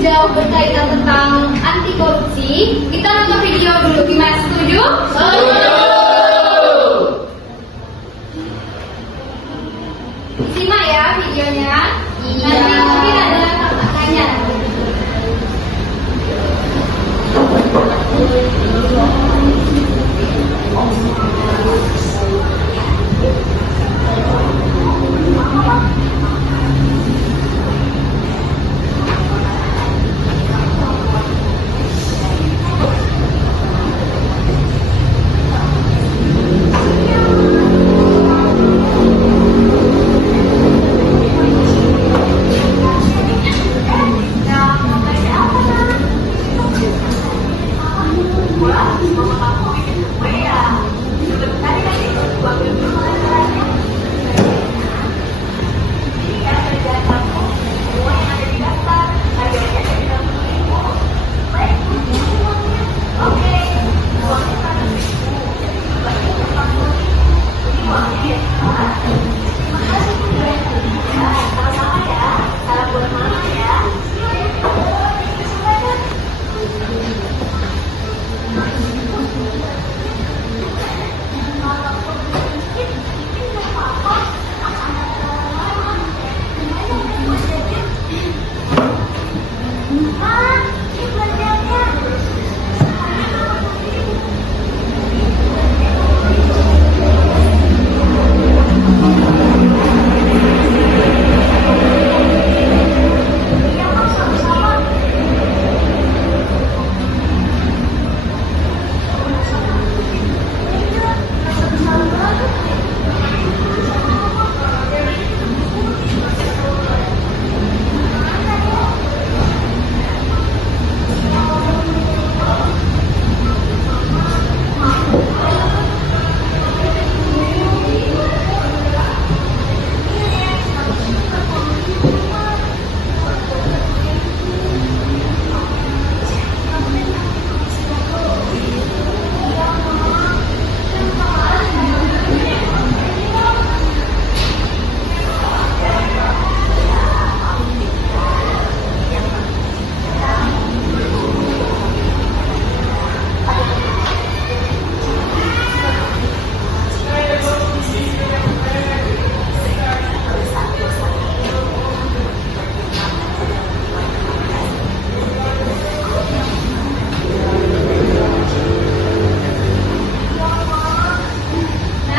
jauh berkaitan tentang anti korupsi, kita nonton video dulu. Gimana, setuju? Simak ya videonya. Nanti mungkin ada tanya.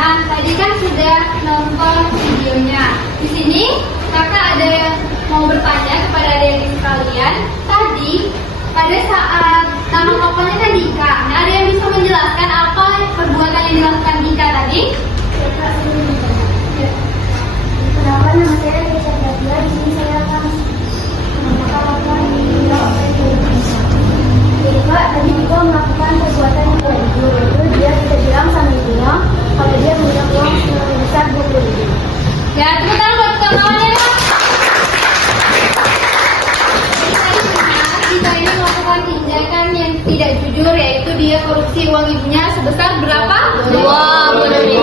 Tadi kan sudah nonton videonya. Di sini kakak ada yang mau bertanya kepada adik-adik sekalian. Tadi pada saat nama tokohnya kan Dika. Nah, ada yang bisa menjelaskan apa perbuatan yang dilakukan Dika tadi? Kenapa nama saya Keisha Fatia? Di sini saya akan melakukan Jadi Pak, tadi Dika melakukan perbuatan yang tidak jujur, yaitu dia bisa bilang sama ibunya kalau dia punya uang sebesar 20.000. Ya, tepuk tangan buat kawan-kawannya dong. Dika ini melakukan tindakan yang tidak jujur, yaitu dia korupsi uang ibunya sebesar berapa? 20.000.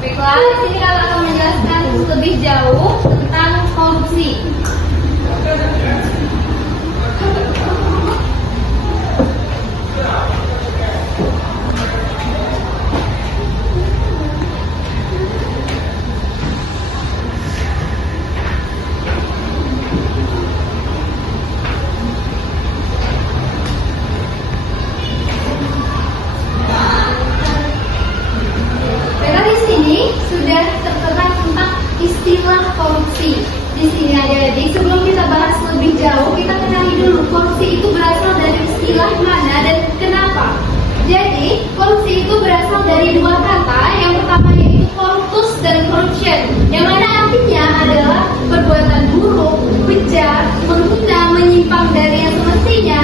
Baiklah, di sini kakak akan menjelaskan lebih jauh tentang korupsi. Sudah tertera tentang istilah korupsi. Di sini adik-adik, sebelum kita bahas lebih jauh, kita kenali dulu korupsi itu berasal dari istilah mana dan kenapa. Jadi, korupsi itu berasal dari dua kata. Yang pertama yaitu corruptus dan corruption, yang mana artinya adalah perbuatan buruk, bejat, menghina, menyimpang dari yang semestinya,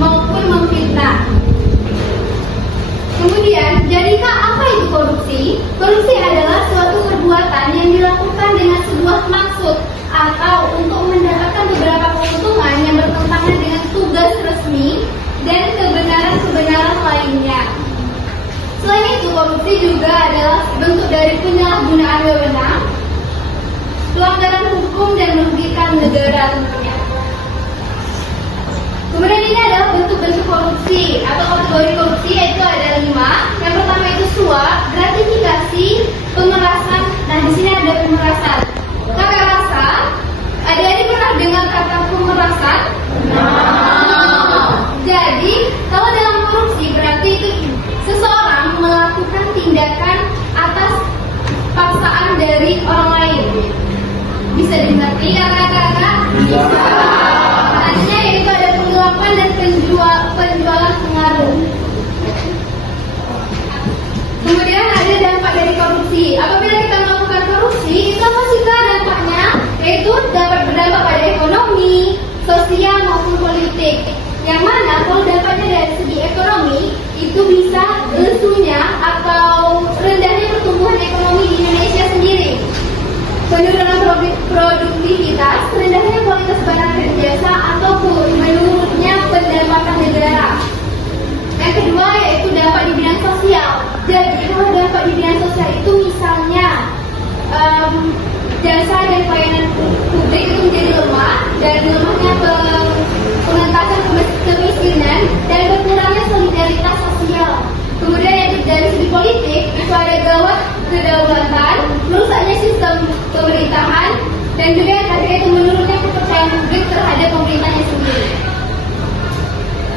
maupun memfitnah. Kemudian, jadikah apa itu korupsi? Korupsi adalah suatu perbuatan yang dilakukan dengan sebuah maksud atau untuk mendapatkan beberapa keuntungan yang bertentangan dengan tugas resmi dan kebenaran-kebenaran lainnya. Selain itu, korupsi juga adalah bentuk dari penyalahgunaan wewenang, pelanggaran hukum dan merugikan negara tentunya. ini adalah bentuk-bentuk korupsi atau kategori korupsi, yaitu ada 5. Yang pertama itu suap, gratifikasi, pemerasan. Nah, di sini ada pemerasan. Kakak rasa, adik-adik pernah dengar kata pemerasan? Jadi, kalau dalam korupsi berarti itu seseorang melakukan tindakan atas paksaan dari orang lain. Bisa dimengerti ya kakak-kakak? Bisa. Artinya yaitu ada penggelapan dan penjualan pengaruh. Kemudian ada dampak dari korupsi. Apabila kita melakukan korupsi, itu apa sih kak dampaknya? Yaitu dapat berdampak pada ekonomi, sosial maupun politik. Yang mana kalau dampaknya dari segi ekonomi itu bisa lesunya atau rendahnya pertumbuhan ekonomi di Indonesia sendiri, penurunan produktivitas, rendahnya kualitas barang dan jasa, ataupun menurunnya pendapatan negara. Yang kedua yaitu dampak di bidang sosial. Jadi kalau dampak di bidang sosial itu misalnya jasa dan pelayanan publik itu menjadi lemah, dan lemahnya pengentasan kemiskinan dan berkurangnya solidaritas sosial. Kemudian yang dari segi politik itu ada gawat kedaulatan, rusaknya sistem pemerintahan, dan juga yang terakhir itu menurunnya kepercayaan publik terhadap pemerintahnya sendiri.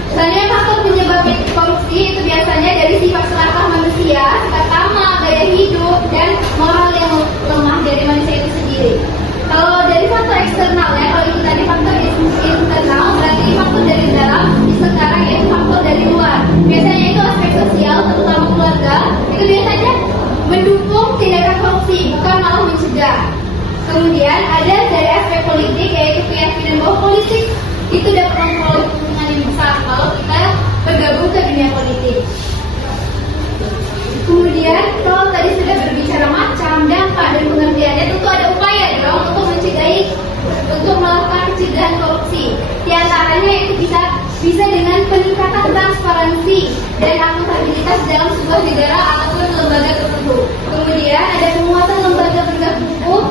Selanjutnya faktor penyebab korupsi itu biasanya dari sifat serakah manusia, sifat tamak, gaya hidup, dan moral yang lemah dari manusia itu sendiri. Kalau dari faktor eksternalnya, kalau itu tadi faktor internal, berarti faktor dari dalam, sekarang yaitu faktor dari luar. Biasanya itu aspek sosial, terutama keluarga, itu biasanya mendukung tindakan korupsi, bukan malah mencegah. Kemudian ada dari aspek politik, yaitu keyakinan bahwa politik itu dapat memperoleh keuntungan yang besar kalau kita bergabung ke dunia politik. Kemudian kalau tadi sudah berbicara macam, dampak, dan pengertiannya, tentu ada upaya dong untuk melakukan pencegahan korupsi. Di antaranya itu bisa dengan peningkatan transparansi dan akuntabilitas dalam sebuah negara ataupun lembaga tertentu. Kemudian ada penguatan lembaga penegak hukum.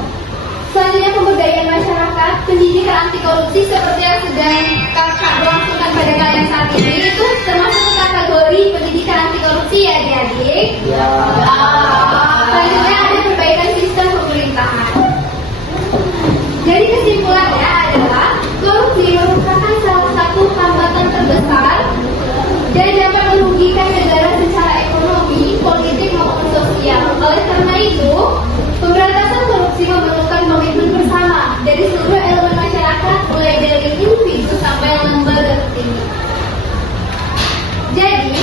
Selanjutnya pemberdayaan masyarakat, pendidikan anti korupsi seperti yang sedang kakak berlangsungkan pada kalian saat ini, itu termasuk kategori pendidikan anti korupsi ya adik-adik. Ya. Selanjutnya ada perbaikan sistem pemerintahan. Jadi kesimpulannya adalah korupsi merupakan salah satu hambatan terbesar dan dapat merugikan negara secara ekonomi, politik maupun sosial. Oleh karena itu, pemberantasan korupsi memerlukan komitmen bersama dari seluruh elemen masyarakat, mulai dari individu sampai lembaga tertinggi. Jadi,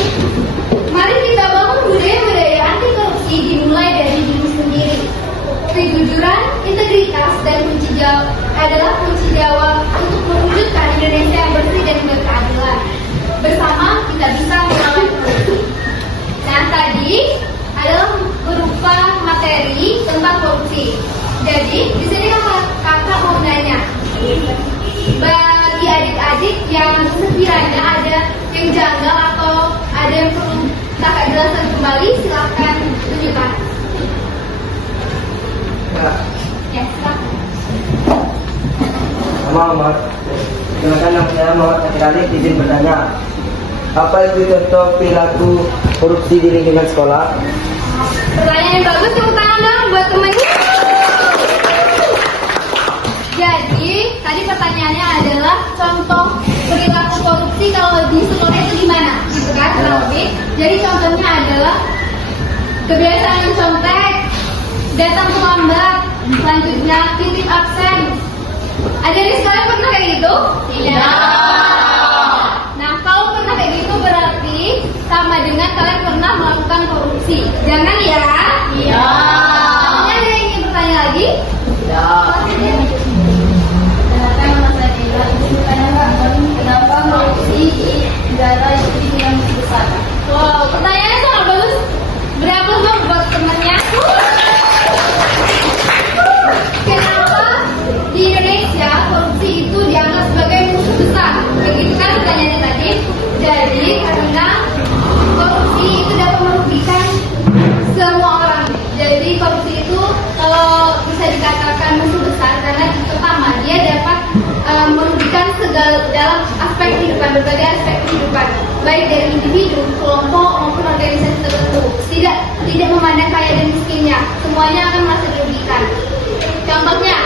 mari kita bangun budaya anti korupsi dimulai dari diri sendiri. Kejujuran, integritas, dan adalah kunci jawab untuk mewujudkan Indonesia yang bersih dan berkeadilan. Bersama kita bisa melawan korupsi. Nah, tadi adalah berupa materi tentang korupsi. Jadi, di sini kakak mau nanya, bagi adik-adik yang sekiranya ada yang janggal atau ada yang perlu kakak jelaskan kembali, silahkan tunjukkan. Ya, silakan. Muhammad, silakan namanya Muhammad. Adik-adik izin bertanya, apa itu contoh perilaku korupsi di lingkungan sekolah? Pertanyaan yang bagus, tepuk tangan dong buat temannya. Jadi, tadi pertanyaannya adalah contoh perilaku korupsi kalau di sekolah itu gimana, gitu kan? Kurang lebih. Jadi contohnya adalah kebiasaan mencontek, datang terlambat, selanjutnya titip absen. Adik-adik sekalian pernah kayak gitu? Tidak. Nah, kalau pernah kayak gitu berarti sama dengan kalian pernah melakukan korupsi. Jangan ya? Iya. Ada yang ingin bertanya lagi? Ya. Kenapa korupsi di negara yang besar? Wow, pertanyaannya sangat bagus. Berapa dong buat temannya? Kenapa di Indonesia korupsi itu dianggap sebagai musuh besar? Begitu kan pertanyaannya tadi. Jadi karena korupsi itu dapat merugikan semua orang. Jadi korupsi itu bisa dikatakan musuh besar karena pertama dia dapat merugikan segala dalam aspek kehidupan berbagai aspek kehidupan, baik dari individu, kelompok maupun organisasi tertentu. Tidak memandang kaya dan miskinnya, semuanya akan merasa dirugikan. Contohnya,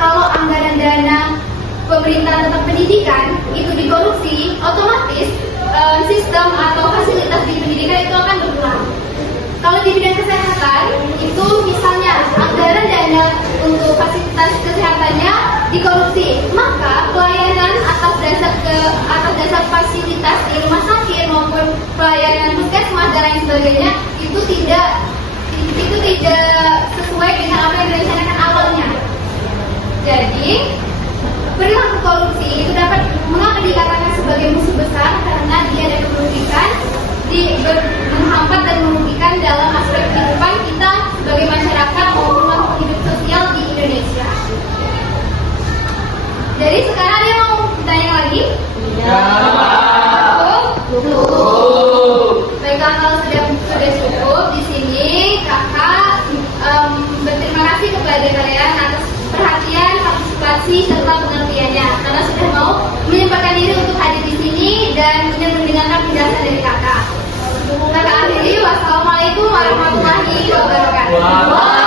kalau anggaran dana pemerintah tentang pendidikan itu dikorupsi, otomatis sistem atau fasilitas di pendidikan itu akan berkurang. Kalau di bidang kesehatan, itu misalnya anggaran dana untuk fasilitas kesehatannya dikorupsi, maka pelayanan atas dasar fasilitas di rumah sakit maupun pelayanan puskesmas dan lain sebagainya itu tidak sesuai dengan apa yang direncanakan awalnya. Jadi perilaku korupsi itu dapat mengapa dikatakan sebagai musuh besar karena dia dapat merugikan, menghambat dan merugikan dalam aspek kehidupan kita sebagai masyarakat maupun makhluk hidup sosial di Indonesia. Jadi sekarang dia mau bertanya lagi? Baiklah, kalau sudah cukup di sini kakak berterima kasih kepada kalian atas perhatian, partisipasi serta pengertiannya karena sudah mau menyempatkan diri untuk hadir di sini dan mendengarkan penjelasan dari kakak. Kakak akhiri, wassalamualaikum warahmatullahi wabarakatuh.